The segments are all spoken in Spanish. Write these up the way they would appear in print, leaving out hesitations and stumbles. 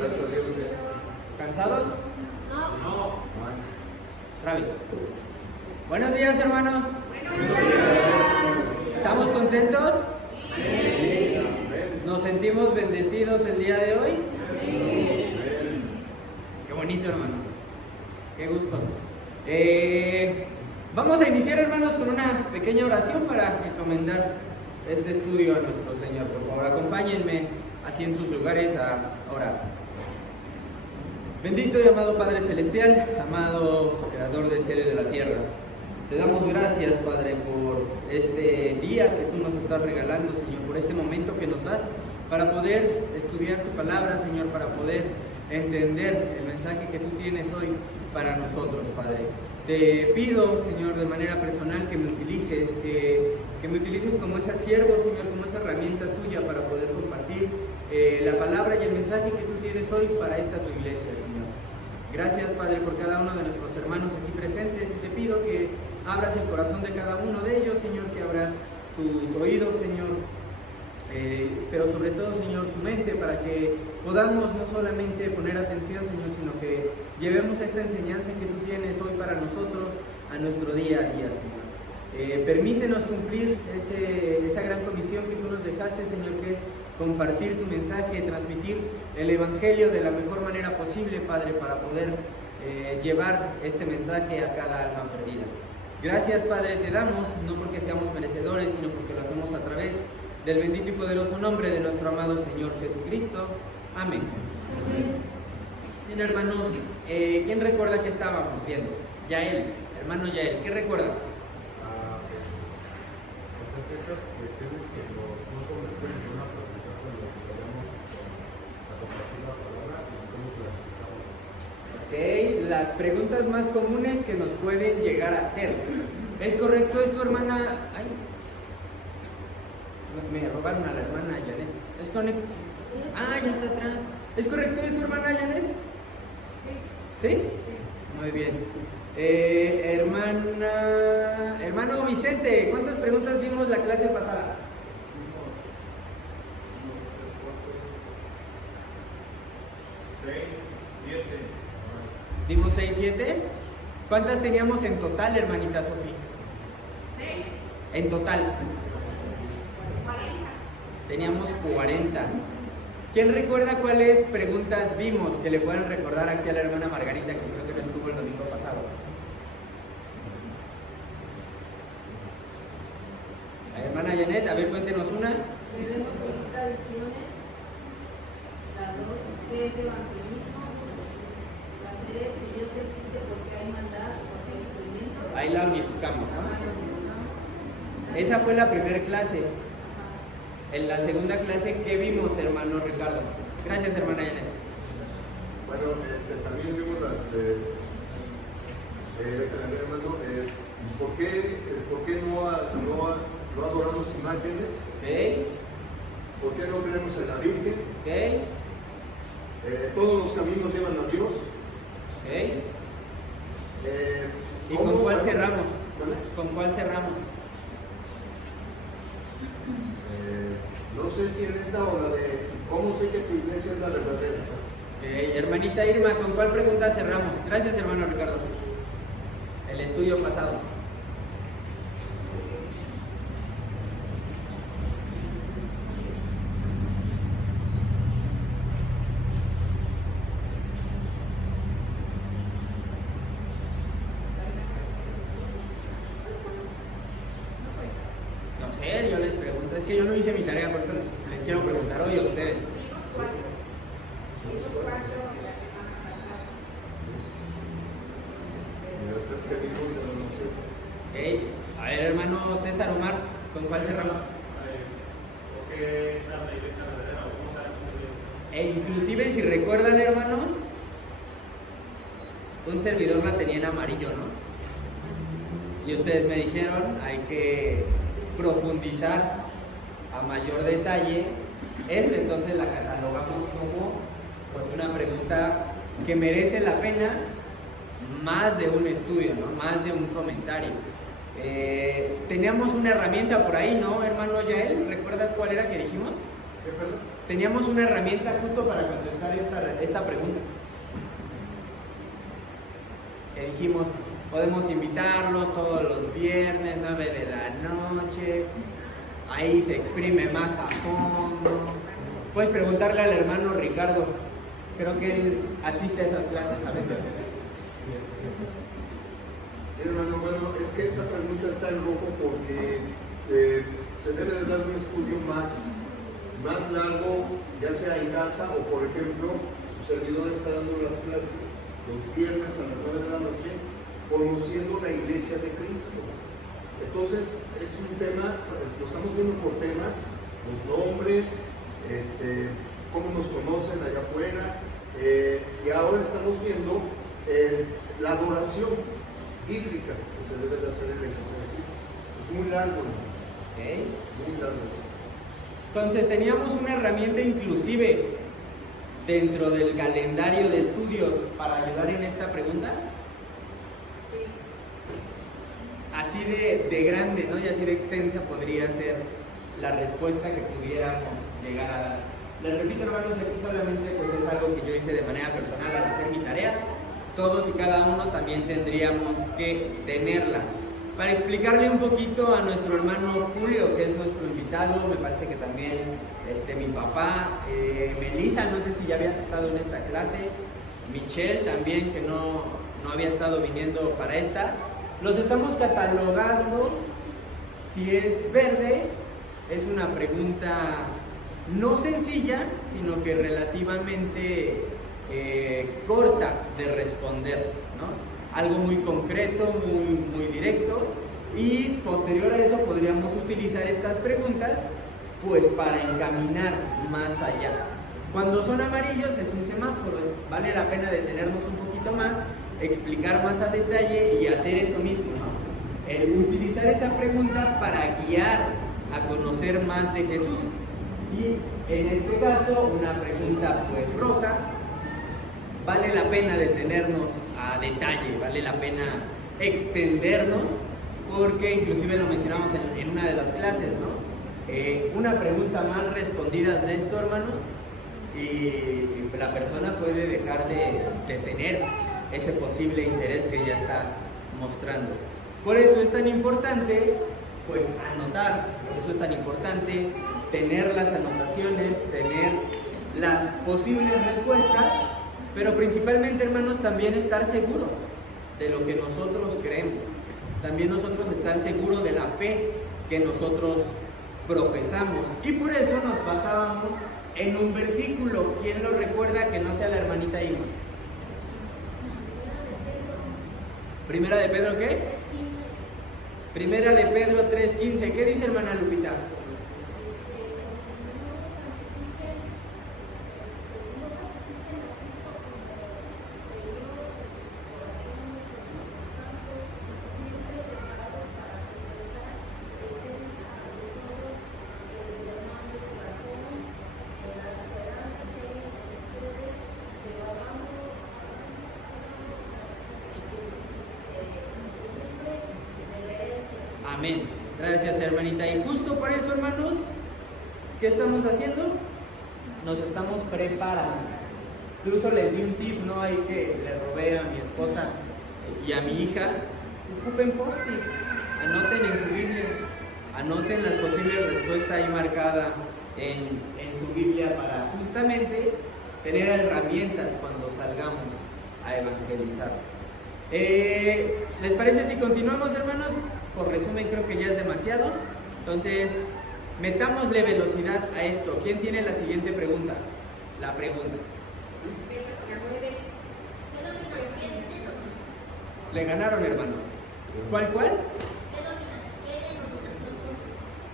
Gracias a Dios. ¿Cansados? No. Travis. Buenos días, hermanos. Buenos días. ¿Estamos contentos? Sí. Amén. ¿Nos sentimos bendecidos el día de hoy? Amén. Qué bonito, hermanos. Qué gusto. Vamos a iniciar, hermanos, con una pequeña oración para encomendar este estudio a nuestro Señor. Por favor, acompáñenme así en sus lugares a orar. Bendito y amado Padre Celestial, amado Creador del cielo y de la tierra, te damos gracias, Padre, por este día que tú nos estás regalando, Señor, por este momento que nos das para poder estudiar tu palabra, Señor, para poder entender el mensaje que tú tienes hoy para nosotros, Padre. Te pido, Señor, de manera personal que me utilices, que me utilices como ese siervo, Señor, como esa herramienta tuya para poder compartir la palabra y el mensaje que tú tienes hoy para esta tu iglesia, Señor. Gracias, Padre, por cada uno de nuestros hermanos aquí presentes, y te pido que abras el corazón de cada uno de ellos, Señor, que abras sus oídos, Señor, pero sobre todo, Señor, su mente, para que podamos no solamente poner atención, Señor, sino que llevemos esta enseñanza que tú tienes hoy para nosotros a nuestro día a día, Señor. Permítenos cumplir esa gran comisión que tú nos dejaste, Señor, que es compartir tu mensaje, transmitir el Evangelio de la mejor manera posible, Padre, para poder llevar este mensaje a cada alma perdida. Gracias, Padre, te damos, no porque seamos merecedores, sino porque lo hacemos a través del bendito y poderoso nombre de nuestro amado Señor Jesucristo. Amén. Bien, hermanos, ¿quién recuerda que estábamos viendo? Yael, hermano Yael, ¿qué recuerdas? Pues ciertas cuestiones que no convertían en una plática cuando vayamos a compartir la palabra y cómo clasificamos. Ok, las preguntas más comunes que nos pueden llegar a hacer. ¿Es correcto esto, hermana? Ay, me robaron a la hermana Janet. ¿Es correcto? Ah, ya está atrás. ¿Es correcto esto, hermana Janet? ¿Sí? Muy bien. Hermano Vicente, ¿cuántas preguntas vimos la clase pasada? 6, 7. ¿Vimos 6, 7? ¿Cuántas teníamos en total, hermanita Sofía? 6. En total. 40. Teníamos 40. ¿Quién recuerda cuáles preguntas vimos que le puedan recordar aquí a la hermana Margarita, que creo que no estuvo el domingo pasado? La hermana Janet, a ver, cuéntenos una. Debemos seguir tradiciones. La 2, ¿qué es evangelismo? La 3, si Dios existe, ¿por qué hay maldad? ¿Por qué hay sufrimiento? Ahí la unificamos, ¿no? Ajá, lo unificamos. Esa fue la primera clase. En la segunda clase, ¿qué vimos, hermano Ricardo? Gracias, hermana Janet. Bueno, también vimos las. Hermano, ¿por qué no adoramos imágenes? Ok, ¿Por qué no creemos en la Virgen? ok, Todos los caminos llevan a Dios. ok. ¿Y ¿Cómo? con cuál cerramos? ¿Vale? ¿Con cuál cerramos? No sé si en esta hora de cómo sé que tu iglesia es la verdadera. Hermanita Irma, ¿con cuál pregunta cerramos? Gracias, hermano Ricardo. El estudio pasado. No sé, yo les pregunto. Es que yo no hice mi tarea, por eso les quiero preguntar hoy a ustedes. Vimos 4. Vimos 4 la semana pasada. Y después que digo, yo no sé. Ok. A ver, hermano César Omar, ¿con cuál cerramos? Porque es la iglesia verdadera, vamos a ver. E inclusive, si recuerdan, hermanos, un servidor la tenía en amarillo, ¿no? Y ustedes me dijeron, hay que profundizar a mayor detalle esto, entonces la catalogamos como pues una pregunta que merece la pena más de un estudio, ¿no? Más de un comentario. Teníamos una herramienta por ahí, ¿no, hermano Yael? ¿Recuerdas cuál era que dijimos? ¿Qué, perdón? teníamos una herramienta justo para contestar esta pregunta. Que dijimos, podemos invitarlos todos los viernes, 9 de la noche, ahí se exprime más a fondo. Puedes preguntarle al hermano Ricardo, creo que él asiste a esas clases a veces. Sí, hermano, bueno, es que esa pregunta está en rojo porque se debe de dar un estudio más largo, ya sea en casa o, por ejemplo, su servidor está dando las clases los viernes a las 9 de la noche, conociendo la Iglesia de Cristo. Entonces, es un tema, lo estamos viendo por temas, los nombres, cómo nos conocen allá afuera, y ahora estamos viendo la adoración bíblica que se debe de hacer en la Iglesia de Cristo. Es muy largo, ¿no? Okay. Muy largo. Entonces teníamos una herramienta inclusive dentro del calendario de estudios para ayudar en esta pregunta. Así de grande, ¿no? Y así de extensa podría ser la respuesta que pudiéramos llegar a dar. Les repito, hermanos, aquí solamente pues es algo que yo hice de manera personal al hacer mi tarea. Todos y cada uno también tendríamos que tenerla. Para explicarle un poquito a nuestro hermano Julio, que es nuestro invitado, me parece que también mi papá, Melissa, no sé si ya habías estado en esta clase, Michelle también, que no había estado viniendo para esta. Los estamos catalogando. Si es verde, es una pregunta no sencilla, sino que relativamente corta de responder, ¿no? Algo muy concreto, muy directo, y posterior a eso podríamos utilizar estas preguntas pues para encaminar más allá. Cuando son amarillos es un semáforo, vale la pena detenernos un poquito más, explicar más a detalle y hacer eso mismo, ¿no? Utilizar esa pregunta para guiar a conocer más de Jesús. Y en este caso, una pregunta pues roja, vale la pena detenernos a detalle, vale la pena extendernos, porque inclusive lo mencionamos en una de las clases, ¿no? Una pregunta mal respondida de esto, hermanos, y la persona puede dejar de tener ese posible interés que ella está mostrando. Por eso es tan importante, pues, anotar, por eso es tan importante tener las anotaciones, tener las posibles respuestas, pero principalmente, hermanos, también estar seguro de lo que nosotros creemos. También nosotros estar seguros de la fe que nosotros profesamos. Y por eso nos basábamos en un versículo. ¿Quién lo recuerda que no sea la hermanita Ima? Primera de Pedro, ¿qué? Primera de Pedro 3:15. ¿Qué dice, hermana Lupita? Amén. Gracias, hermanita. Y justo por eso, hermanos, ¿qué estamos haciendo? Nos estamos preparando. Incluso les di un tip, no hay que le robé a mi esposa y a mi hija. Ocupen post-it, anoten en su Biblia, anoten las posibles respuestas ahí marcadas en su Biblia para justamente tener herramientas cuando salgamos a evangelizar. ¿Les parece si continuamos, hermanos? Por resumen, creo que ya es demasiado. Entonces, metámosle velocidad a esto. ¿Quién tiene la siguiente pregunta? La pregunta. Le ganaron, hermano. ¿Cuál?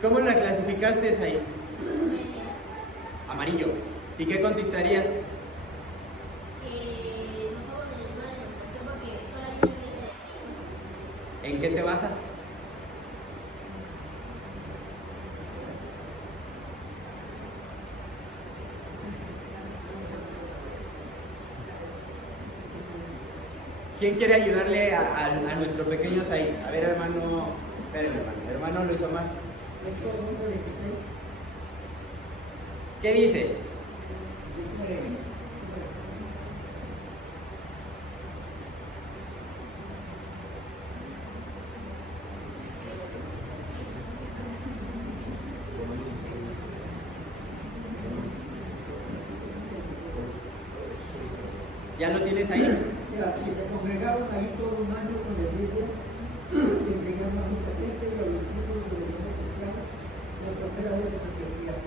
¿Cómo la clasificaste ahí? Amarillo. ¿Y qué contestarías? ¿En qué te basas? ¿Quién quiere ayudarle a nuestro pequeño Said? A ver, hermano, espérenme, hermano Luis Omar. ¿Qué dice? ¿Ya lo tienes ahí? Mira, si se congregaron ahí todo un año con la iglesia, y enseñaron a mucha gente, y a los discípulos de la iglesia cristiana, la primera vez se convertían.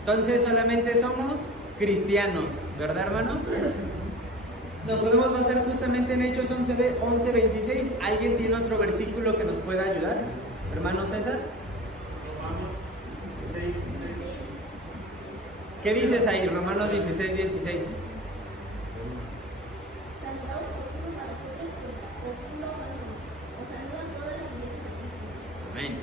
Entonces solamente somos cristianos, ¿verdad, hermanos? Nos podemos basar justamente en Hechos 11:26. ¿Alguien tiene otro versículo que nos pueda ayudar? Hermano César. Romanos 16, 16. ¿Qué dices ahí? Romanos 16:16. Saludados por todos a nosotros, por uno os saludan todas las iglesias de Cristo. Amén.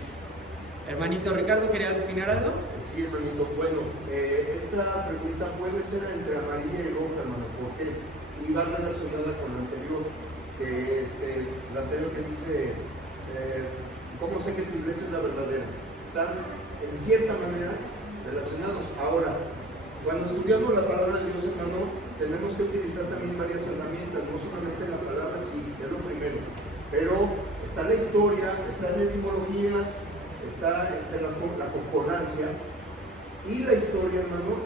Hermanito Ricardo, ¿quería opinar algo? Sí, hermanito. Bueno, esta pregunta puede ser entre amarilla y roja, hermano, porque y va relacionada con la anterior, la anterior que dice, ¿cómo sé que tu iglesia es la verdadera? Están en cierta manera relacionados. Ahora, cuando estudiamos la palabra de Dios, hermano, tenemos que utilizar también varias herramientas, no solamente la palabra, sí, es lo primero, pero está la historia, está en etimologías, está la concordancia y la historia, hermano.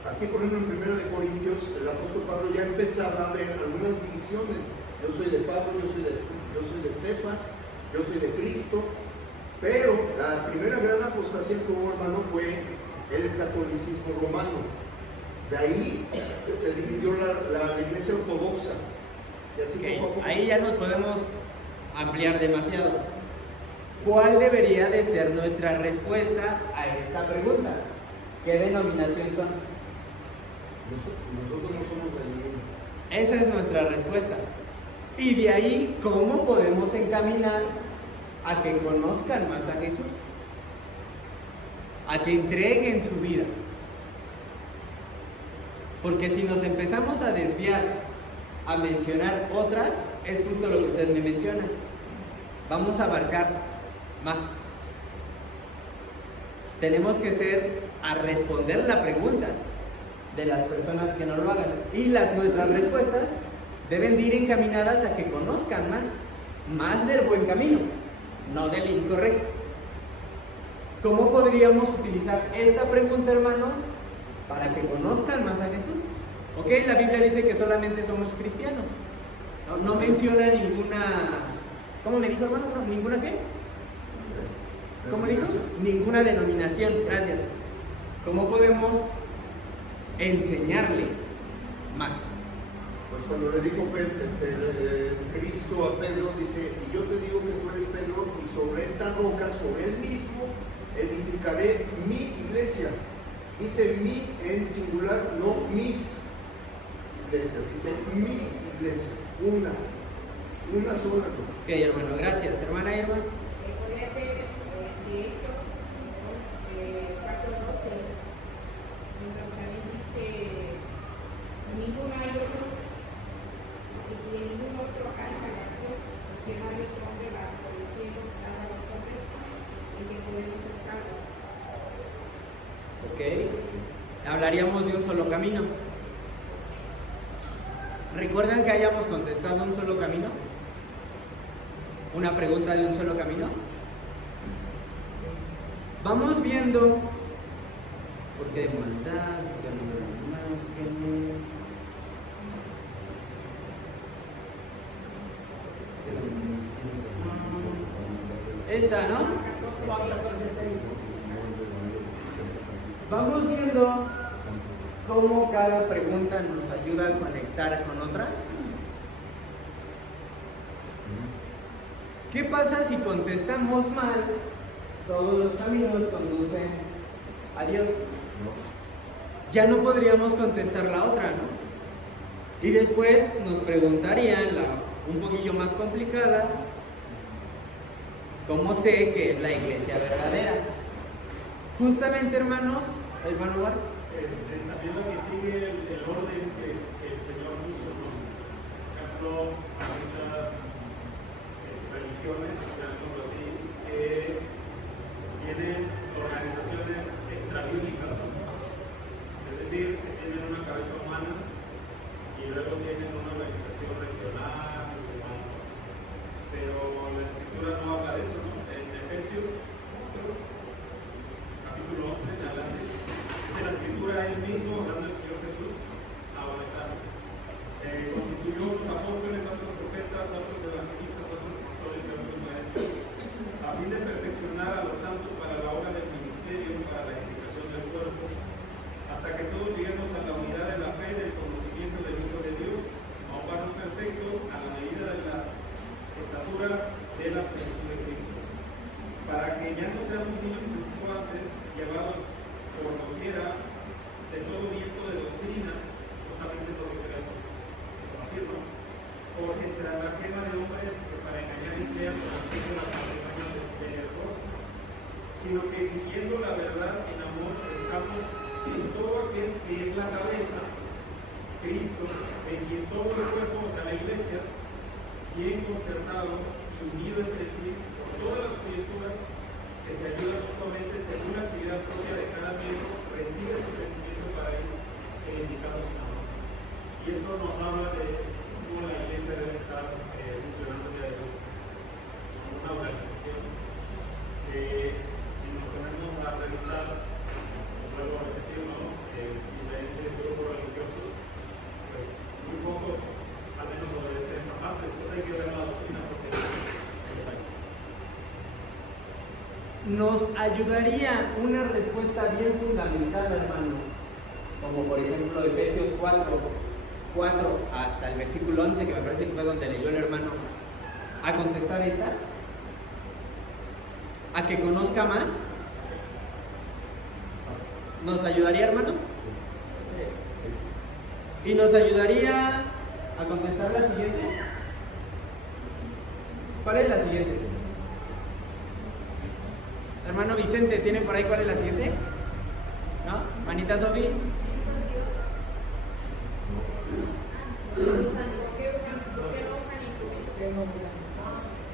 Aquí, por ejemplo, en 1 de Corintios, el apóstol Pablo ya empezaba a ver algunas divisiones. Yo soy de Pablo, yo soy de Cefas, yo soy de Cristo. Pero la primera gran apostasía que hubo, hermano, fue el catolicismo romano. De ahí se dividió la iglesia ortodoxa. Y así Okay. poco a poco. Ahí ya nos podemos ampliar demasiado. ¿Cuál debería de ser nuestra respuesta a esta pregunta? ¿Qué denominación son? Nosotros no somos de ninguna. Esa es nuestra respuesta. Y de ahí, ¿cómo podemos encaminar a que conozcan más a Jesús? A que entreguen su vida. Porque si nos empezamos a desviar a mencionar otras, es justo lo que usted me menciona. Vamos a abarcar más. Tenemos que a responder la pregunta de las personas que no lo hagan. Y nuestras respuestas deben de ir encaminadas a que conozcan más del buen camino, no del incorrecto. ¿Cómo podríamos utilizar esta pregunta, hermanos, para que conozcan más a Jesús? Ok, la Biblia dice que solamente somos cristianos. No menciona ninguna... ¿Cómo me dijo, hermano? ¿Ninguna qué? ¿Cómo dijo? Ninguna denominación, gracias. ¿Cómo podemos enseñarle más? Pues cuando le dijo Cristo a Pedro, dice, y yo te digo que tú eres Pedro, y sobre esta roca, sobre él mismo, edificaré mi iglesia. Dice mi en singular, no mis iglesias, dice mi iglesia, una sola. Ok, hermano, gracias. Hermana Irma. Podría ser de hecho 4:12, donde también dice ningún hay otro y en ningún otro hay salvación, porque no hay otro hombre bajo el cielo dado a los hombres en que podemos ser salvos. Ok. Hablaríamos de un solo camino. ¿Recuerdan que hayamos contestado un solo camino? Una pregunta de un solo camino. Vamos viendo porque hay maldad, cambio de imágenes. Esta, ¿no? Vamos viendo cómo cada pregunta nos ayuda a conectar con otra. ¿Qué pasa si contestamos mal? Todos los caminos conducen a Dios. Ya no podríamos contestar la otra, ¿no? Y después nos preguntarían un poquillo más complicada, ¿cómo sé que es la iglesia verdadera? Justamente, hermanos, hermano Bar. También lo que sigue el orden que el Señor puso, ¿no? Por ejemplo, muchas religiones, llamémoslo así, tienen organizaciones extrabíblicas, ¿no? Es decir, que tienen una cabeza humana y luego tienen una organización regional, global. Pero la Escritura no habla de eso, ¿no? En Efesios capítulo 11 en adelante, dice la Escritura, él mismo, hablando del Señor Jesús, ahora está que es la cabeza, Cristo, de quien todo el cuerpo, o sea, la iglesia, bien concertado y unido entre sí por todas las coyunturas que se ayudan mutuamente según la actividad propia de cada miembro, recibe su crecimiento para ir edificando sin amor. Y esto nos habla de cómo la iglesia debe estar funcionando día de hoy, como una organización que, si nos ponemos a revisar, vuelvo a repetirlo, diferentes grupos religiosos, pues muy pocos al menos obedecen esta parte. Después hay que ver la doctrina porque... Exacto. Nos ayudaría una respuesta bien fundamental, hermanos, como por ejemplo Efesios 4 hasta el versículo 11, que me parece que fue donde leyó el hermano, a contestar esta, a que conozca más. ¿Nos ayudaría, hermanos? ¿Y nos ayudaría a contestar la siguiente? ¿Cuál es la siguiente? Hermano Vicente, ¿tiene por ahí cuál es la siguiente? ¿No? Manita Sofi.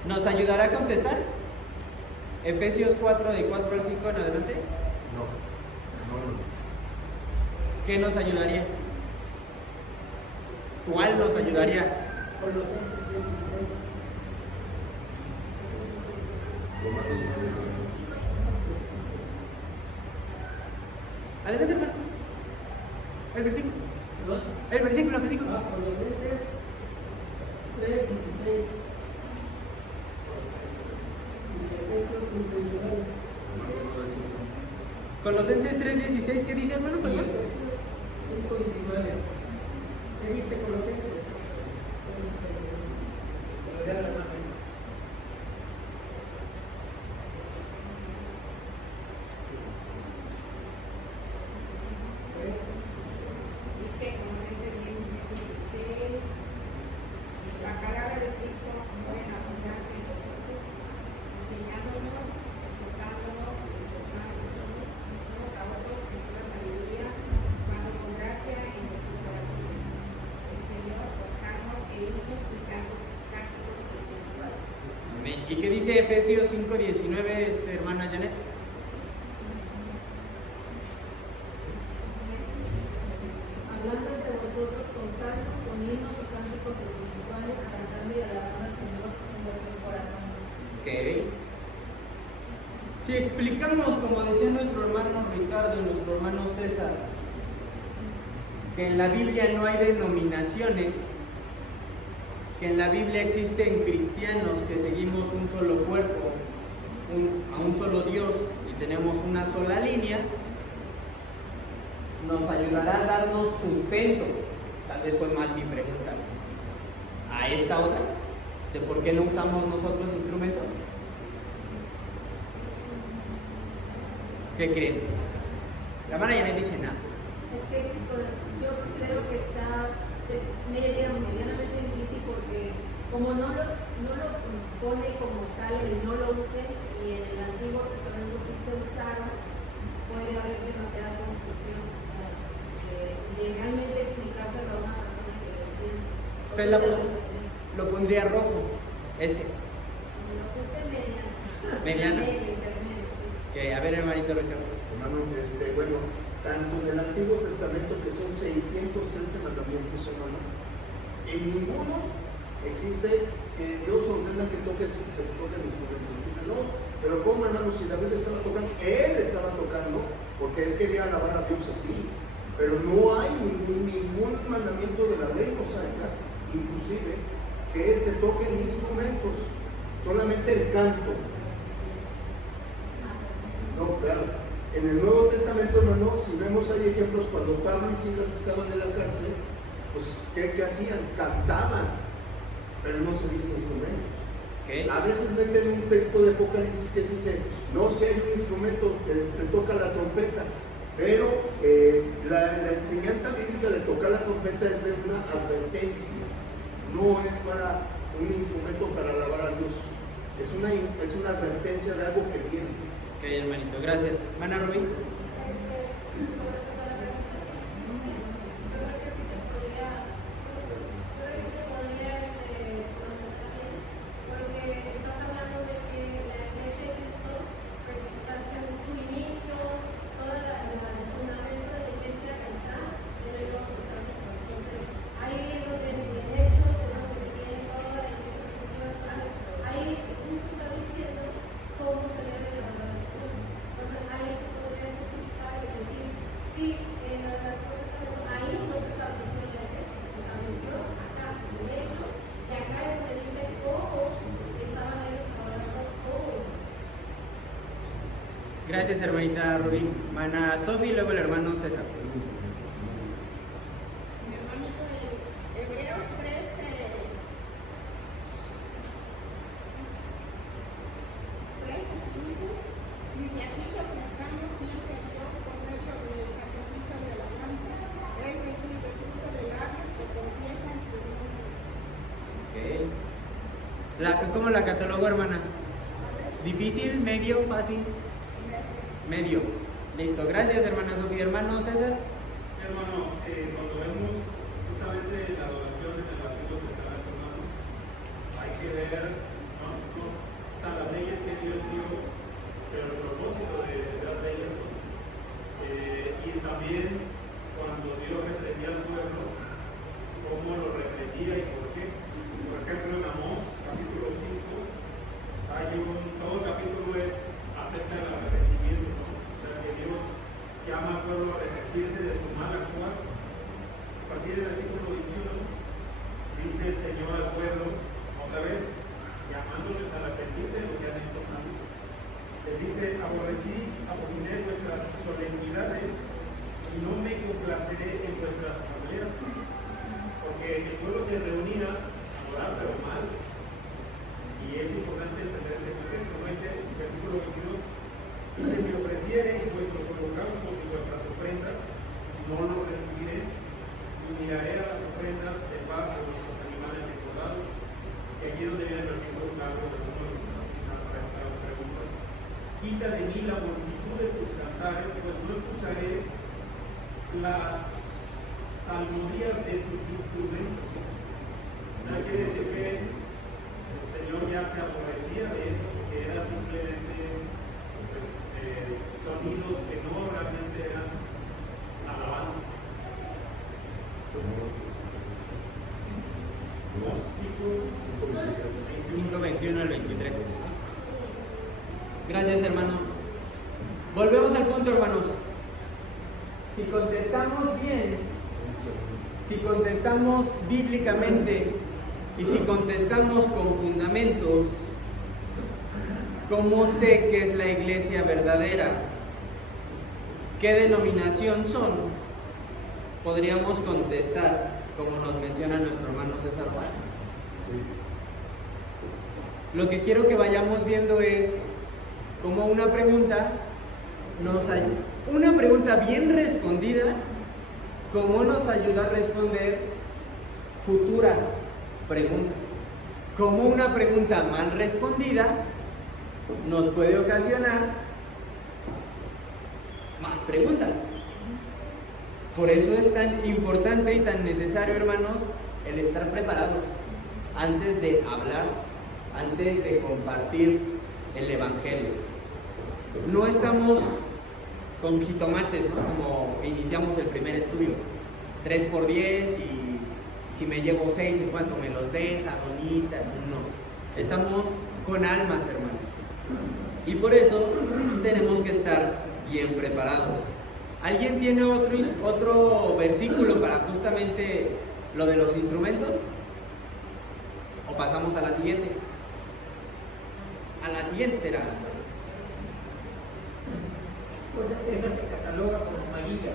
¿Nos ayudará a contestar? Efesios 4, de 4 al 5 en adelante. No. ¿Qué nos ayudaría? ¿Cuál nos ayudaría? Adelante, hermano. El versículo. El versículo que dijo. Colosenses 3:16 y Efesios 5:19. Colosenses 3:16, ¿qué dice, hermano? Y Perdón. Efesios 5:19. ¿Qué dice Colosenses? Pero ya la mano. Dice Colosenses 3:16, la palabra de Cristo muere en abundancia en nosotros, enseñándonos, exhortándonos, exhortándonos unos a otros en toda sabiduría, cuando con gracia en nuestros corazones. El Señor, por salmos e himnos y cánticos espirituales. Amén. ¿Y qué dice Efesios 5:19, hermana Janet? Hablando entre vosotros con salmos, con himnos y cánticos espirituales, cantando y alabando al Señor en vuestros corazones. Ok. Si explicamos, como decía nuestro hermano Ricardo y nuestro hermano César, que en la Biblia no hay denominaciones, que en la Biblia existen cristianos que seguimos un solo cuerpo, a un solo Dios y tenemos una sola línea, nos ayudará a darnos sustento. Tal vez fue mal mi pregunta. A esta otra, de por qué no usamos nosotros instrumentos. ¿Qué creen? La hermana Janet dice nada. Es que yo considero que está medianamente difícil porque como no lo pone como tal, el no lo use, y en el Antiguo Testamento sí se usaron, puede haber demasiada confusión. De realmente explicárselo a una persona que lo entiende. Usted lo pondría rojo. Lo puse Mediano. intermedio, sí. Que, a ver, hermanito Ricardo. Hermano, bueno, tanto en el Antiguo Testamento, que son 613 mandamientos, hermano, en ninguno existe que Dios ordena que se toquen instrumentos. Dice, no, pero ¿cómo, hermano? Si David estaba tocando, él estaba tocando, porque él quería alabar a Dios así. Pero no hay ningún mandamiento de la ley mosaica, inclusive, que se toquen instrumentos, solamente el canto. No, claro. En el Nuevo Testamento, hermano, si vemos hay ejemplos cuando Pablo y Silas estaban en la cárcel, pues, ¿qué hacían? Cantaban, pero no se dicen instrumentos. ¿Qué? A veces meten un texto de Apocalipsis que dice, no, si hay un instrumento, se toca la trompeta, pero la enseñanza bíblica de tocar la trompeta es una advertencia, no es para un instrumento para alabar a Dios, es una advertencia de algo que viene. Ok, hermanito, gracias. Hermana Rubí. Gracias, hermanita Rubí. Hermana Sofi y luego el hermano César. Mi hermanito de Hebreos 3, 15, dice: aquí lo ofrezcamos siempre a Dios por medio del sacrificio de la alabanza, es decir, del fruto de labios que confiesan su nombre. ¿Cómo la catalogó, hermana? ¿Difícil, medio, fácil? Medio. Listo, gracias, hermana Sofía. Hermano César. Hermano, cuando vemos justamente la adoración en el Antiguo Testamento, hermano, hay que ver, ¿no? O sea, las leyes que Dios dio, pero el propósito de las leyes, ¿no? Y también cuando Dios reprendía al pueblo, cómo lo reprendía y por qué. Por ejemplo, en Amós, capítulo 5, todo el capítulo es acerca del arrepentimiento, ¿no? O sea, que Dios llama al pueblo a arrepentirse de su mal actuar. A partir del versículo 21, dice el Señor al pueblo, otra vez, llamándoles a arrepentirse de lo que han hecho mal. Le dice: abominé vuestras solemnidades y no me complaceré en vuestras asambleas. Porque el pueblo se reunía a orar, pero mal. Y es importante entender este contexto, ¿no? Dice, versículo 22, dice: me ofreciereis vuestros holocaustos y vuestras ofrendas, no los recibiré, y miraré a las ofrendas de paz de vuestros animales engordados. Y aquí es donde viene el versículo claro de uno de los quizás para esta pregunta. Quita de mí la multitud de tus cantares, pues no escucharé las salmodías de tus instrumentos. O sea, quiere decir que el Señor ya se aborrecía de eso, porque era simplemente pues, sonidos que no realmente eran alabanza. 5, 21 al 23. Gracias, hermano. Volvemos al punto, hermanos. Si contestamos bien, si contestamos bíblicamente y si contestamos con fundamentos, ¿cómo sé que es la iglesia verdadera? ¿Qué denominación son? Podríamos contestar, como nos menciona nuestro hermano César Juan. Lo que quiero que vayamos viendo es como una pregunta una pregunta bien respondida, cómo nos ayuda a responder futuras preguntas. Como una pregunta mal respondida nos puede ocasionar más preguntas. Por eso es tan importante y tan necesario, hermanos, el estar preparados antes de hablar, antes de compartir el Evangelio. No estamos con jitomates, ¿no? Como iniciamos el primer estudio, 3x10 y si me llevo 6, ¿en cuánto me los deja, donita? No, estamos con almas, hermanos, y por eso tenemos que estar bien preparados. ¿Alguien tiene otro versículo para justamente lo de los instrumentos? ¿O pasamos a la siguiente? A la siguiente será. Pues esa se cataloga como amarilla.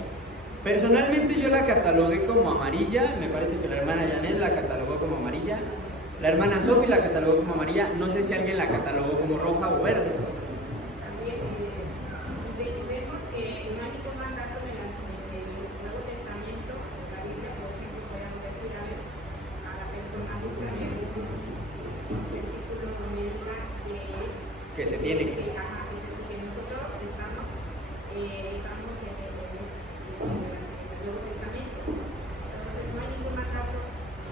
Personalmente yo la catalogué como amarilla, me parece que la hermana Janet la catalogó como amarilla, la hermana Sofi la catalogó como amarilla, no sé si alguien la catalogó como roja o verde. También vemos que el único mandato del Nuevo Testamento, la Biblia, por ejemplo, podemos decir a la persona buscar el versículo donde diga Que se tiene que... que nosotros estamos en el Nuevo Testamento. Entonces no hay ningún mandato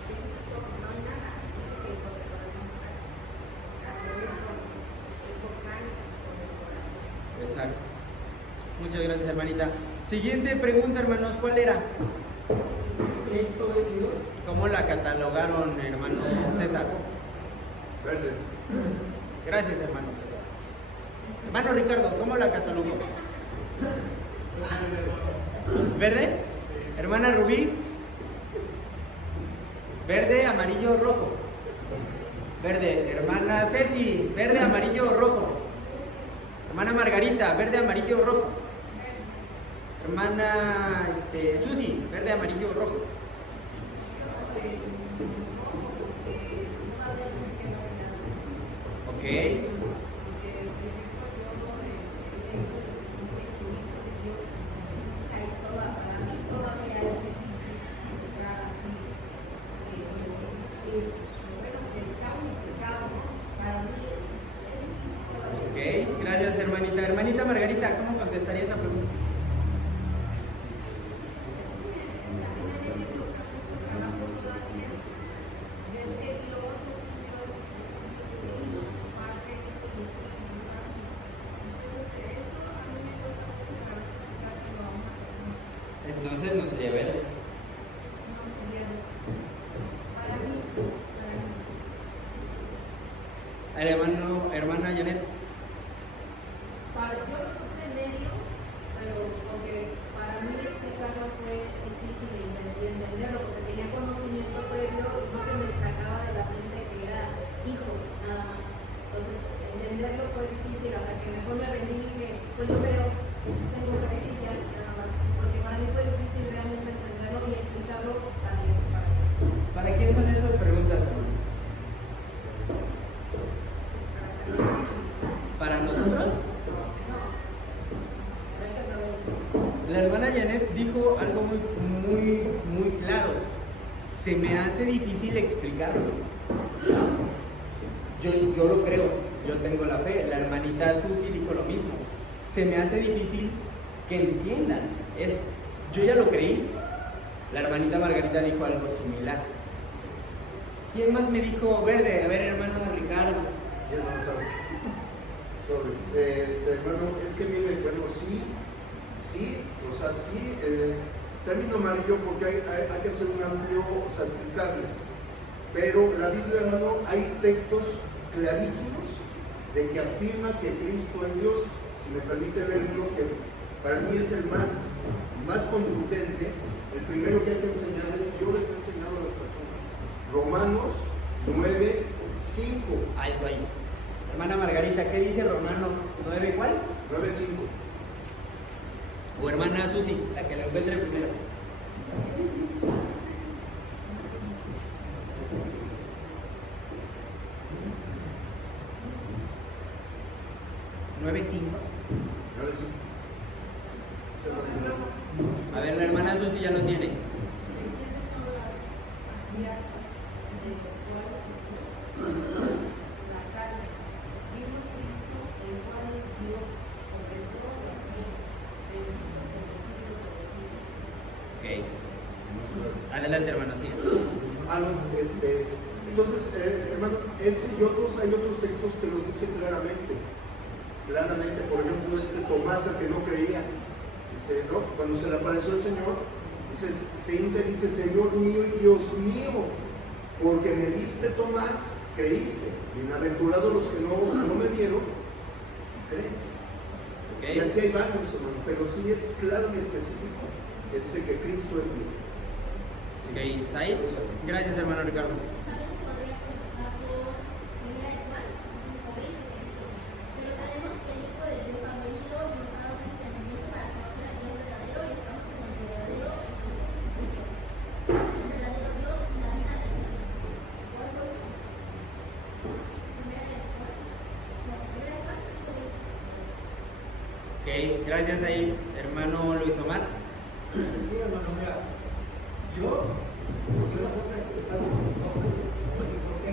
específico, no hay nada. Dice que con el corazón buscar. O sea, no es con carne, con el corazón. Exacto. Muchas gracias, hermanita. Siguiente pregunta, hermanos, ¿cuál era? Esto es Dios. ¿Cómo la catalogaron, hermano César? Verde. Gracias, hermano César. Hermano Ricardo, ¿cómo la catalogó? ¿Verde? Hermana Rubí. Verde, amarillo, rojo. Verde. Hermana Ceci, verde, amarillo, rojo. Hermana Margarita, verde, amarillo o rojo. Hermana Susi, verde, amarillo o rojo. Ok. Ok, gracias hermanita. Hermanita Margarita, ¿cómo contestaría esa pregunta? Entonces no sería verde. Hermana Janet. Yo lo puse en medio, pero porque para mí explicarlo fue difícil de entenderlo, porque tenía conocimiento previo y no se me sacaba de la mente que era hijo, nada más. Entonces, entenderlo fue difícil hasta que mejor me rendí y dije, pues yo creo, tengo que ir ya, nada más. Porque para mí fue difícil realmente entenderlo y explicarlo también para mí. ¿Para quién son estas preguntas, hermano? ¿Para nosotros? La hermana Janet dijo algo muy claro. Se me hace difícil explicarlo. Yo lo creo, yo tengo la fe. La hermanita Susi dijo lo mismo. Se me hace difícil que entiendan eso. Yo ya lo creí. La hermanita Margarita dijo algo similar. ¿Quién más me dijo verde? A ver, hermano Ricardo. Sí, hermano, hermano, es que mire, bueno, sí, o sea, sí, término amarillo porque hay que hacer un amplio, o sea, explicarles. Pero la Biblia, hermano, hay textos clarísimos de que afirma que Cristo es Dios. Si me permite verlo, que para mí es el más contundente. El primero que hay que enseñar es, yo les he enseñado a las personas, Romanos 9:5. Algo ahí. Hermana Margarita, ¿qué dice Romanos 9 cuál? 9:5. O hermana Susi, la que la encuentre primero. ¿9:5? 9:5. A ver, la hermana Susi ya lo tiene. Ok. Adelante, hermano, sí. Entonces, hermano, hay otros textos que lo dicen claramente. Por ejemplo, Tomás, el que no creía, dice, ¿no? Cuando se le apareció el Señor, dice, Señor mío y Dios mío, porque me viste, Tomás, creíste. Bienaventurados los que no me vieron, creen. Okay. Y así hay varios, hermano, pero sí es claro y específico que dice que Cristo es Dios. Ok, Said. Gracias, hermano Ricardo. Ok, gracias ahí, hermano Luis Omar. Sí, hermano, mira, yo no puedo explicar porque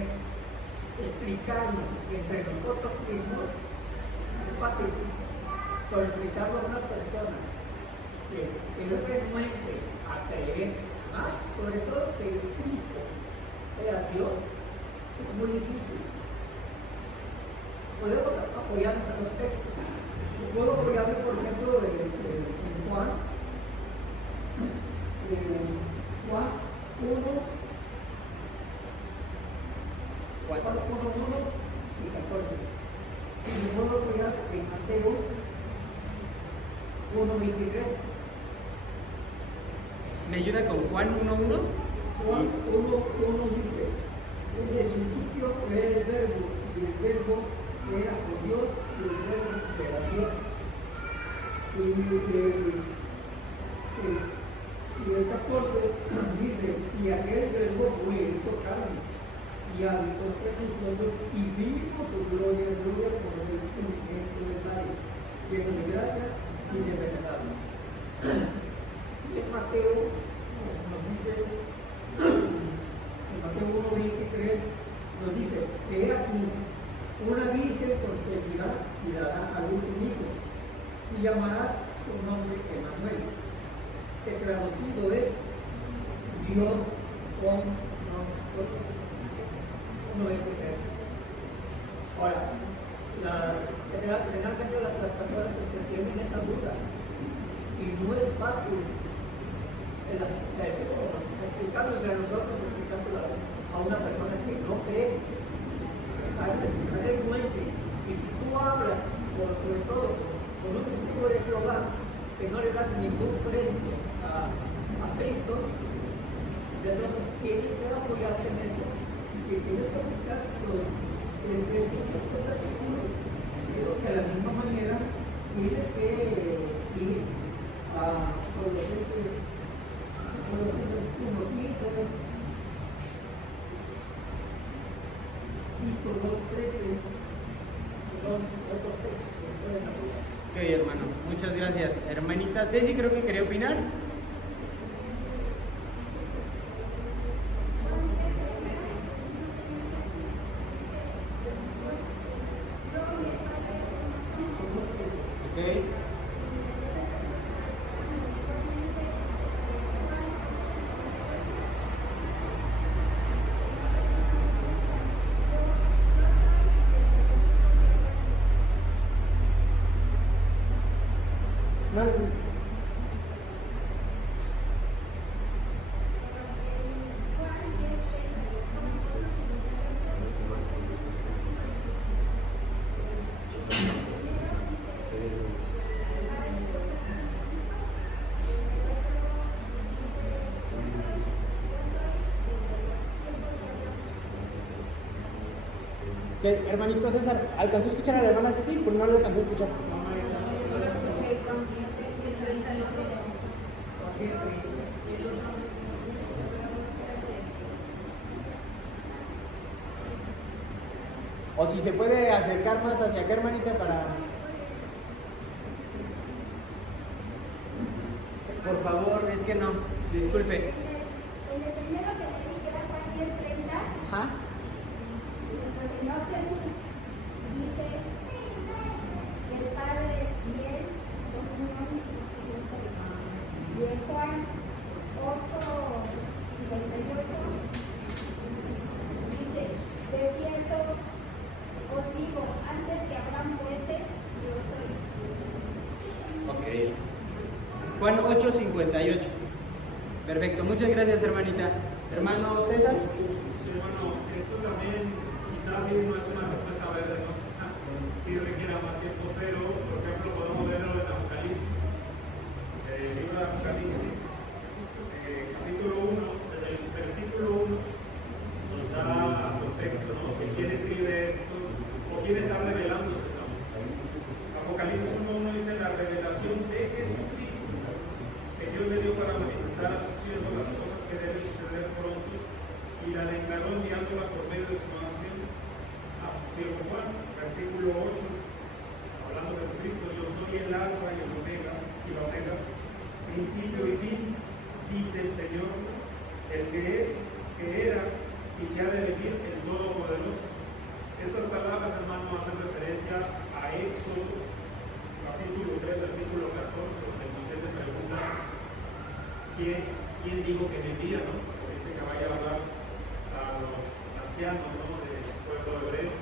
explicarnos entre nosotros mismos es fácil, pero explicarlo a una persona que es renuente a creer más, sobre todo que Cristo sea Dios, es muy difícil. Podemos apoyarnos en los textos. Puedo apoyarme, por ejemplo, en Juan 1, 1 y 14. Y me puedo apoyar en Mateo 1:23. ¿Me ayuda con Juan 1:1? Juan 1:1 dice, en el principio era el verbo, y el verbo era con Dios y luego era Dios. Y el 14 dice, y aquel verbo fue hecho carne, y habitó entre nosotros, y vimos su gloria, gloria como el unigénito del Padre, lleno de gracia y de verdad. Y en Mateo nos dice, en Mateo 1:23 nos dice, que aquí una virgen concebirá y dará a luz un hijo, y llamarás su nombre Emmanuel, que traducido es Dios con nosotros. Ahora, generalmente las personas se tienen esa duda y no es fácil explicarlo entre nosotros, explicárselo a una persona que no cree, explicarle el puente. Y si tú hablas, sobre todo con un testigo de Jehová que no le da ningún frente a Cristo, entonces tienes que apoyarse en eso. Y tienes que buscar los versículos, pero que de la misma manera tienes que ir a Colosenses 1:15 y Colosenses 2:13, son otros textos que pueden apoyar. Ok, hermano, muchas gracias. Hermanita Ceci, creo que quería opinar. Hermanito César, ¿alcanzó a escuchar a la hermana Ceci? Pues no lo alcanzó a escuchar. O si se puede acercar más hacia acá, hermanita, para... Por favor, es que no, disculpe. En el primero que leí, que era Juan 10:30, Ajá. nuestro Señor Jesús dice que el Padre y Él son uno mismo. Y en Juan 8:58 dice, de cierto os digo, antes que Abraham fuese, yo soy. Ok. Juan 8:58. Perfecto, muchas gracias, hermanita. Hermano César. Sí, hermano, esto también quizás sí no es una respuesta verde, ¿no? Quizás sí requiera más tiempo, pero por ejemplo podemos verlo en Apocalipsis. El libro de Apocalipsis, capítulo 1, desde el versículo 1, nos da contexto, ¿no? Que quién escribe esto, o quién está revelándose, ¿no? Apocalipsis 1:1 dice la revelación de Jesucristo, que Dios le dio para manifestar a sus siervos las cosas que deben suceder pronto, y la encargó enviándola por medio de su ángel a su siervo Juan. Versículo 8, hablando de Jesucristo, yo soy el alfa y la omega, principio y fin, dice el Señor, el que es, que era y que ha de venir, el Todopoderoso. Estas palabras, hermano, hacen referencia a Éxodo, capítulo 3, versículo 14, donde Moisés le pregunta ¿quién dijo que me envía, ¿no? Porque dice que vaya a hablar a los ancianos, ¿no? Del pueblo hebreo.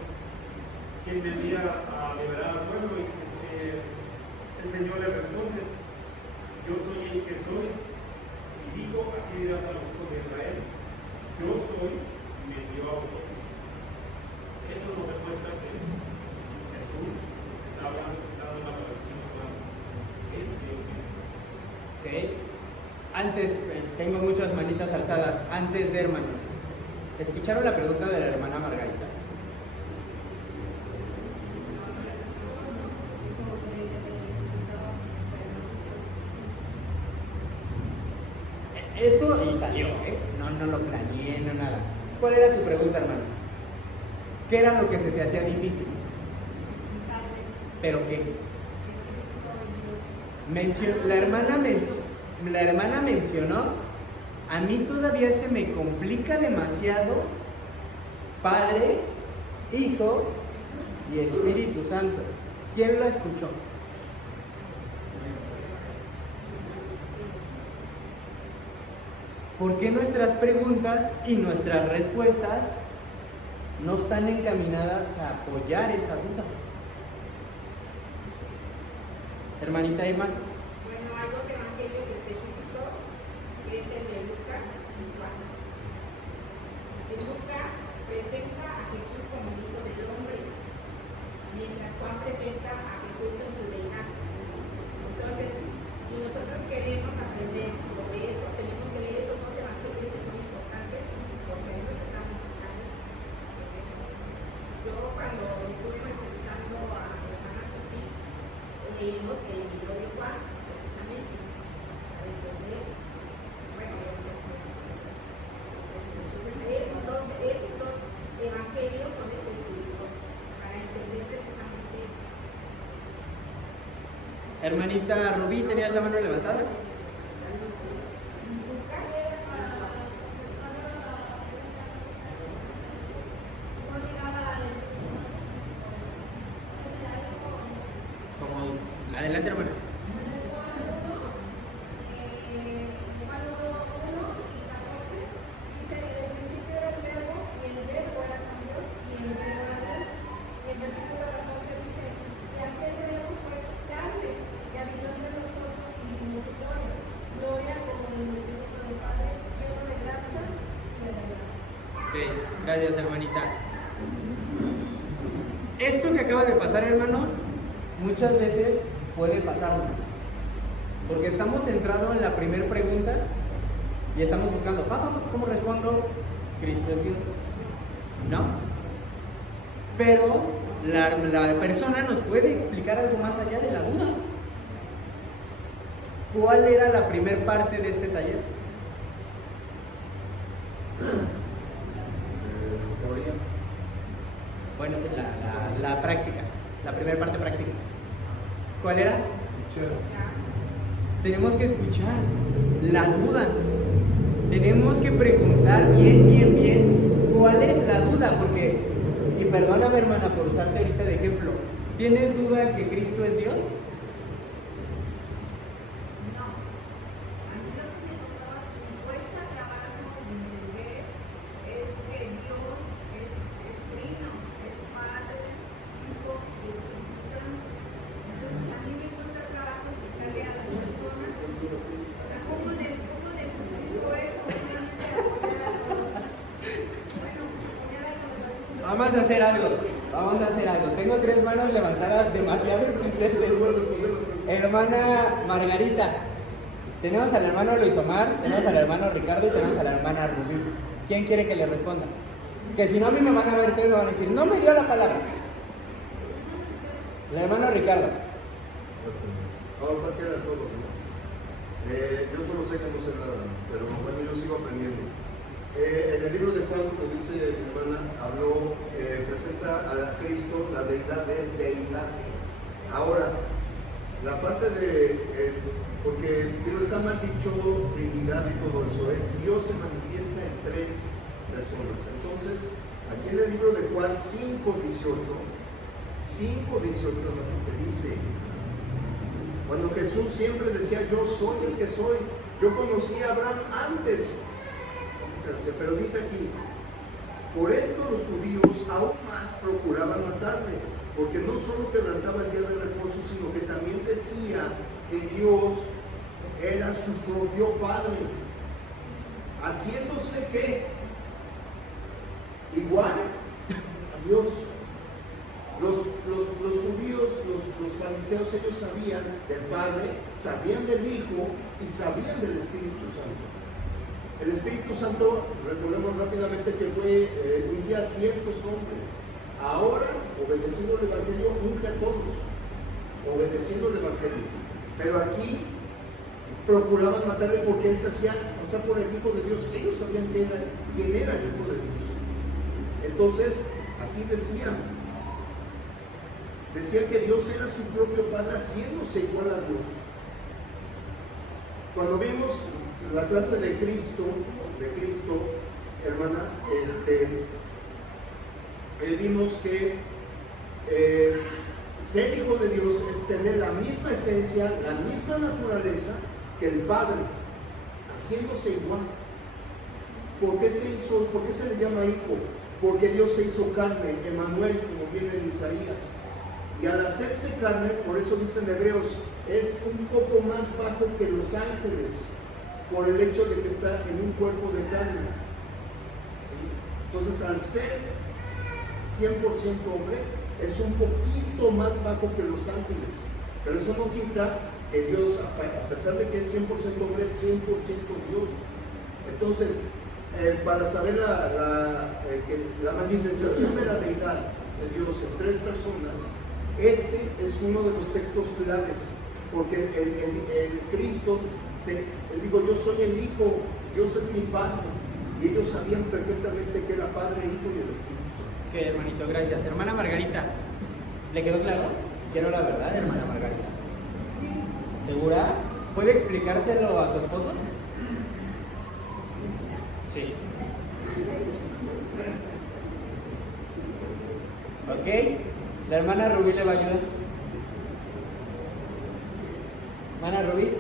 ¿Quién me envía a liberar al pueblo? Y el Señor le responde, yo soy el que soy. Y dijo, así dirás a los hijos de Israel, yo soy y me envió a vosotros. Eso nos demuestra que Jesús está hablando, está dando la revelación clara. Es Dios mismo. Ok. Antes, tengo muchas manitas alzadas. Antes de hermanos. ¿Escucharon la pregunta de la hermana Margarita? pregunto y salió, ¿eh? No lo planeé, no nada. ¿Cuál era tu pregunta, hermano? ¿Qué era lo que se te hacía difícil? ¿Pero qué? La hermana mencionó, a mí todavía se me complica demasiado Padre, Hijo y Espíritu Santo. ¿Quién lo escuchó? ¿Por qué nuestras preguntas y nuestras respuestas no están encaminadas a apoyar esa duda? Hermanita Irma. Bueno, hay dos evangelios específicos, que es el de Lucas y Juan. En Lucas presenta a Jesús como hijo del hombre, mientras Juan presenta a Jesús en su deidad. Entonces, si nosotros queremos aprender sobre eso, tenemos que leer esos dos evangelios que son importantes, porque ahí nos estamos sacando. Yo cuando estuve evangelizando a mi hermana Susi, leímos el libro de Juan, precisamente, para entender, bueno, entonces esos dos evangelios son específicos para entender precisamente. Hermanita Rubí, ¿tenías la mano levantada? Como, adelante, hermano. Ok, gracias, hermanita. Esto que acaba de pasar, hermanos, muchas veces puede pasarnos, porque estamos centrados en la primera pregunta y estamos buscando, papá, ¿cómo respondo? Cristo es Dios. ¿No? Pero la persona nos puede explicar algo más allá de la duda. ¿Cuál era la primera parte de este taller? Teoría. Bueno, sí, la práctica, la primera parte práctica. ¿Cuál era? Tenemos que escuchar la duda. Tenemos que preguntar bien cuál es la duda, porque, y perdóname, hermana, por usarte ahorita de ejemplo, ¿tienes duda que Cristo es Dios? Vamos a hacer algo. Tengo 3 manos levantadas demasiado insistentes. Hermana Margarita, tenemos al hermano Luis Omar, tenemos al hermano Ricardo y tenemos a la hermana Rubí. ¿Quién quiere que le responda? Que si no, a mí me van a ver y me van a decir, no me dio la palabra. El hermano Ricardo. Cualquiera de todos, ¿no? Yo solo sé que no sé nada, pero bueno, yo sigo aprendiendo. En el libro de Juan, como dice mi hermana, presenta a Cristo la deidad de deidad. Ahora, la parte de, porque está mal dicho Trinidad y todo eso, es Dios se manifiesta en 3 personas. Entonces, aquí en el libro de Juan 5:18, que dice, cuando Jesús siempre decía, yo soy el que soy, yo conocí a Abraham antes. Pero dice aquí, por esto los judíos aún más procuraban matarle, porque no solo quebrantaba el día de reposo, sino que también decía que Dios era su propio Padre, haciéndose que igual a Dios. Los judíos, los fariseos, ellos sabían del Padre, sabían del Hijo y sabían del Espíritu Santo. El Espíritu Santo, recordemos rápidamente que fue un día ciertos hombres. Ahora, obedeciendo el Evangelio, unge a todos, obedeciendo el Evangelio. Pero aquí procuraban matarle porque él se hacía pasar por el Hijo de Dios. Ellos sabían quién era el Hijo de Dios. Entonces, aquí decía que Dios era su propio Padre, haciéndose igual a Dios. Cuando vimos la clase de Cristo, hermana, vimos que ser hijo de Dios es tener la misma esencia, la misma naturaleza que el Padre, haciéndose igual. ¿Por qué se le llama hijo? Porque Dios se hizo carne, Emmanuel, como viene en Isaías. Y al hacerse carne, por eso dicen Hebreos, es un poco más bajo que los ángeles, por el hecho de que está en un cuerpo de carne. ¿Sí? Entonces, al ser 100% hombre, es un poquito más bajo que los ángeles. Pero eso no quita que Dios, a pesar de que es 100% hombre, es 100% Dios. Entonces, para saber la manifestación de la deidad de Dios en tres personas, este es uno de los textos claves, porque el Cristo, él dijo, yo soy el Hijo, Dios es mi Padre, y ellos sabían perfectamente que era Padre, Hijo y el Espíritu Santo. Ok, hermanito, gracias. Hermana Margarita, ¿le quedó claro? Quiero la verdad, hermana Margarita. ¿Segura? ¿Puede explicárselo a su esposo? Sí. Ok, la hermana Rubí le va a ayudar. Hermana Rubí.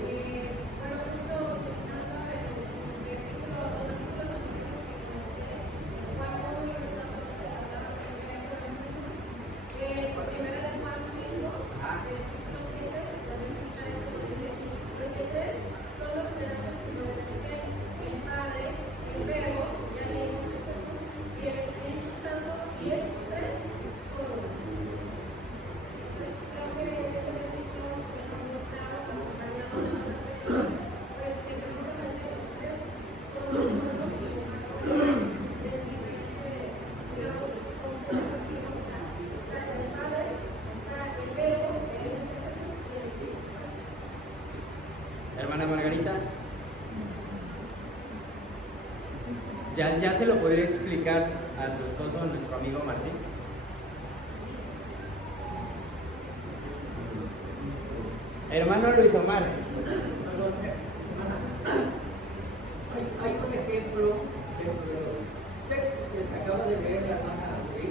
Hermana Margarita, ¿ya se lo podría explicar a su esposo, nuestro amigo Martín? Hermano Luis Omar. Hay un ejemplo dentro de los textos que acaba de leer la hermana Rubí.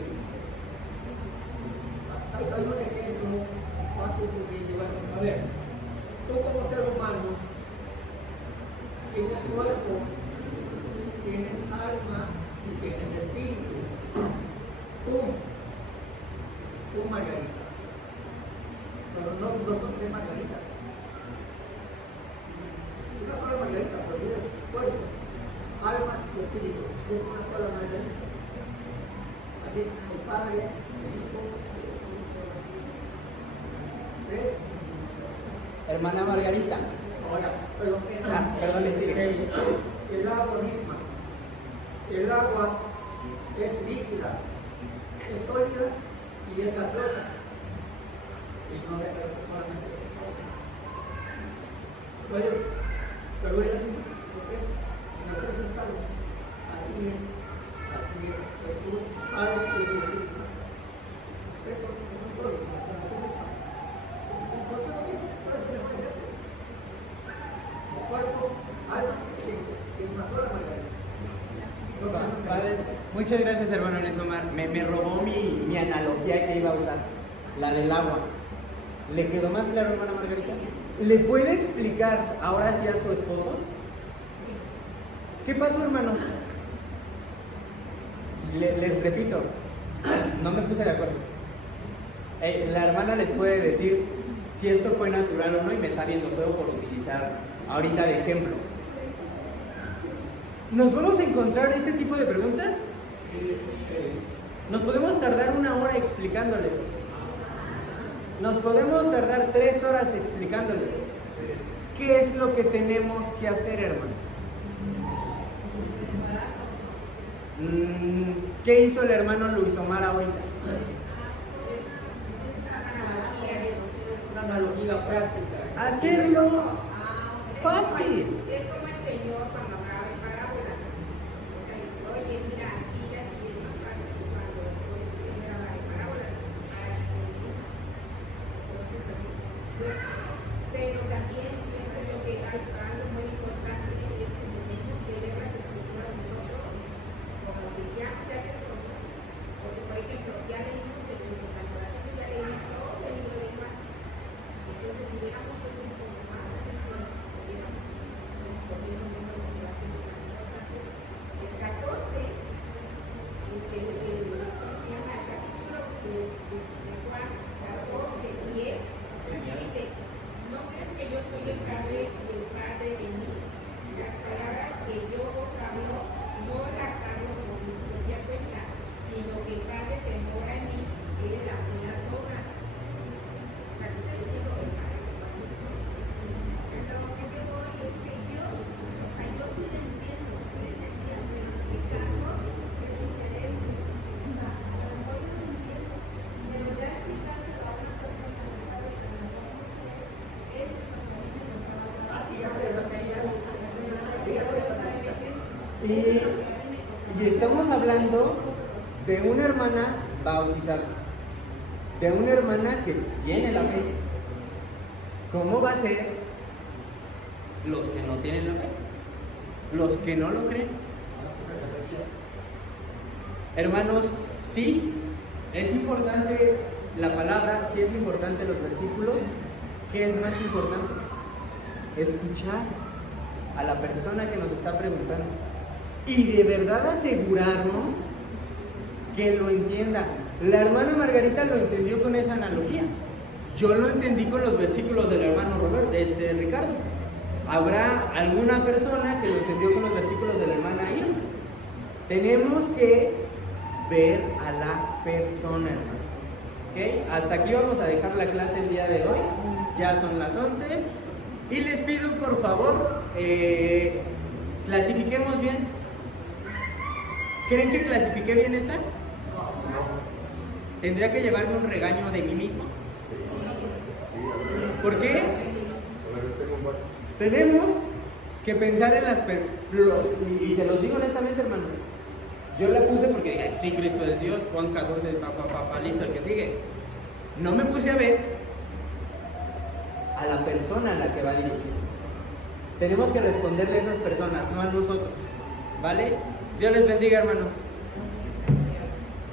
Hay un ejemplo fácil que dice, bueno, a ver, tú como ser humano tienes cuerpo, tienes alma y tienes espíritu. Tú Margarita. Pero no son tres Margaritas. Una sola Margarita, pero tienes cuerpo, alma y espíritu. Es una sola Margarita. Así es, el Padre, el Hijo, el Espíritu. ¿Ves? Hermana Margarita. Ahora, pero perdón, le sigue. El agua misma. El agua es líquida, es sólida y es gaseosa. Y no es solamente gaseosa. Pero es lo que es en los tres estados. Así es Jesús, Padre y Espíritu. Eso es un solo, como tú lo sabes. ¿Por qué lo mismo? Por eso me parece. Cuerpo, alma, es una sola Margarita. Padre, muchas gracias, hermano Luis Omar. Me robó mi analogía que iba a usar, la del agua. ¿Le quedó más claro, hermana Margarita? ¿Le puede explicar ahora sí a su esposo? ¿Qué pasó, hermanos? Les repito, no me puse de acuerdo. La hermana les puede decir si esto fue natural o no y me está viendo feo por utilizar ahorita de ejemplo. ¿Nos vamos a encontrar este tipo de preguntas? Nos podemos tardar 1 hora explicándoles. Nos podemos tardar 3 horas explicándoles. ¿Qué es lo que tenemos que hacer, hermano? ¿Qué hizo el hermano Luis Omar ahorita? Una analogía práctica. Hacerlo fácil. Es como el Señor cuando hablaba en parábolas. O sea, oye, mira, así, así, es más fácil cuando por eso el Señor habla en parábolas. Para que no entiendan. Entonces, así. Bueno, pero también pienso yo que hay algo muy importante es que tenemos que leer las escrituras nosotros, como cristianos ya que somos, porque por ejemplo, ya leímos las oraciones, ya leímos todo el libro de Juan. Entonces, si hubiéramos puesto un poco más de atención, hubiéramos, porque eso no es algo que la gente está importante. El 14, ¿cómo se llama? El capítulo de Juan 14, 10, dice, no crees que yo soy el Padre y el Padre de mí. Las palabras que yo os hablo, no las hablo por mi propia cuenta, sino que el Padre que mora en mí, él hace las obras. O sea, que está diciendo el Padre que mora en mí. Pero lo que yo voy es que yo, o sea, yo sí lo entiendo, pero explicarlo es diferente. O sea, a lo mejor yo lo entiendo, pero ya explicárselo a una persona que sabe que a lo mejor no quiere, es lo que a mí me costaba trabajo. Así es lo que ella Y estamos hablando de una hermana bautizada, de una hermana que tiene la fe. ¿Cómo va a ser los que no tienen la fe? Los que no lo creen. Hermanos, sí, es importante la palabra, sí es importante los versículos. ¿Qué es más importante? Escuchar a la persona que nos está preguntando y de verdad asegurarnos que lo entienda. La hermana Margarita lo entendió con esa analogía. Yo lo entendí con los versículos del hermano Ricardo. Habrá alguna persona que lo entendió con los versículos de la hermana Irma. Tenemos que ver a la persona, hermano. ¿Okay? Hasta aquí vamos a dejar la clase el día de hoy. Ya son las 11. Y les pido por favor, clasifiquemos bien. ¿Creen que clasifiqué bien esta? ¿Tendría que llevarme un regaño de mí mismo? ¿Por qué? Tenemos que pensar en las personas. Y se los digo honestamente, hermanos. Yo la puse porque dije, sí, Cristo es Dios, Juan 14, listo, el que sigue. No me puse a ver a la persona a la que va dirigido. Tenemos que responderle a esas personas, no a nosotros. ¿Vale? Dios les bendiga, hermanos.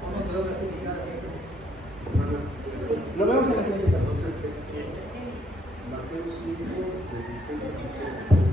¿Cómo quedó clasificada siempre? Lo vemos en la siguiente. Mateo 5, de 16 a 17.